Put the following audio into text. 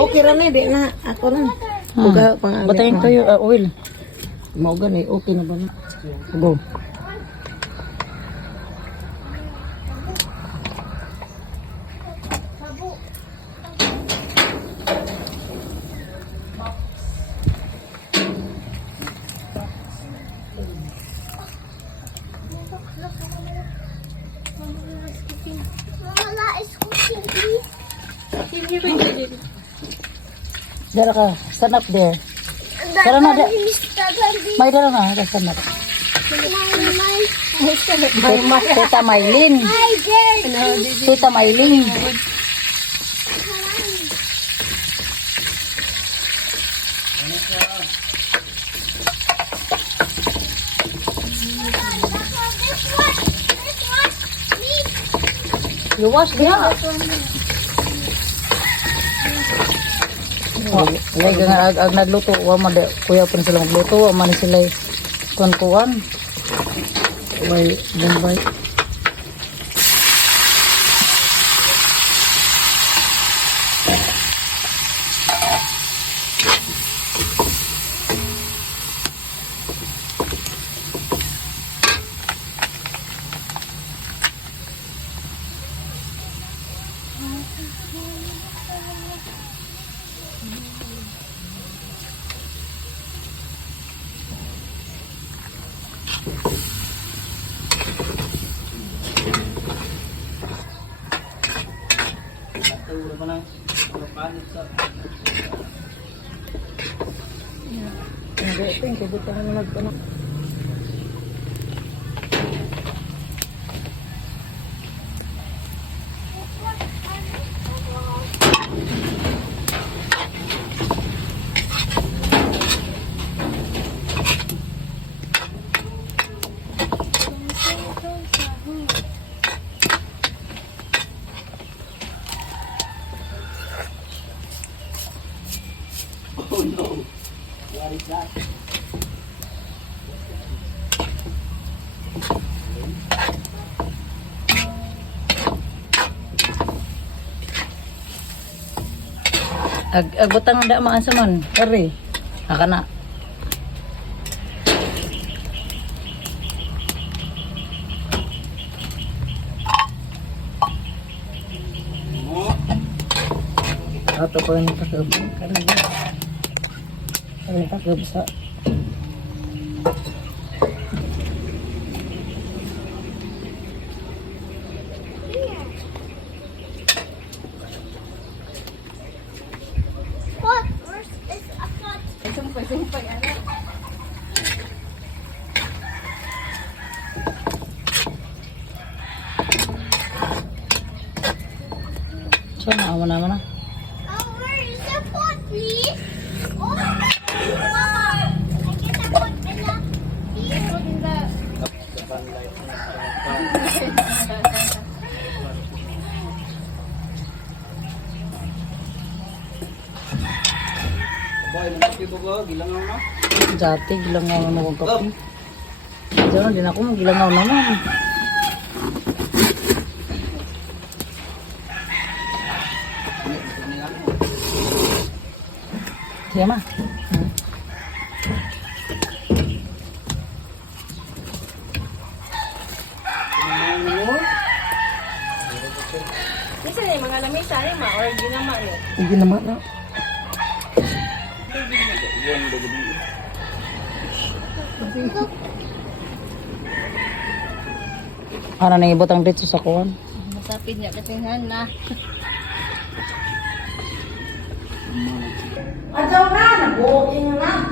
Okay ra na, di na. Ako na. Uga pang Batayin tayo oil. Mauga na, okay na ba na? Go. Dara ka, stand up there. Dara na, may dara na, stand up. Tita Maylin. Tita Maylin. You wash the house. Lay nga ag nagluto wa man de kuya pun sila magluto wa man sila kuan-kuan. May Bombay. Thank you, buta na nagpanak. Oh no, what is that? Agbutang da maan sa man. Kari. Aka na. Ato ko yung takab. Kari. Kari takab sa. So, naawa naman na. Where is the pot, please? Oh, Mama, I get a pot in the Boy, nakapi po ko, gilangaw na. Dati, gilangaw na akong kape. Diyan, din ako gilangaw naman. Sige, ma. Kasi na yung mga lamesa rin ma, or ginama no. Hindi naman na. Yan, gabi. Ano na ibot ang dito sa kuwan? Masapid niya katinghan na. Adyaw na, nag-walking na.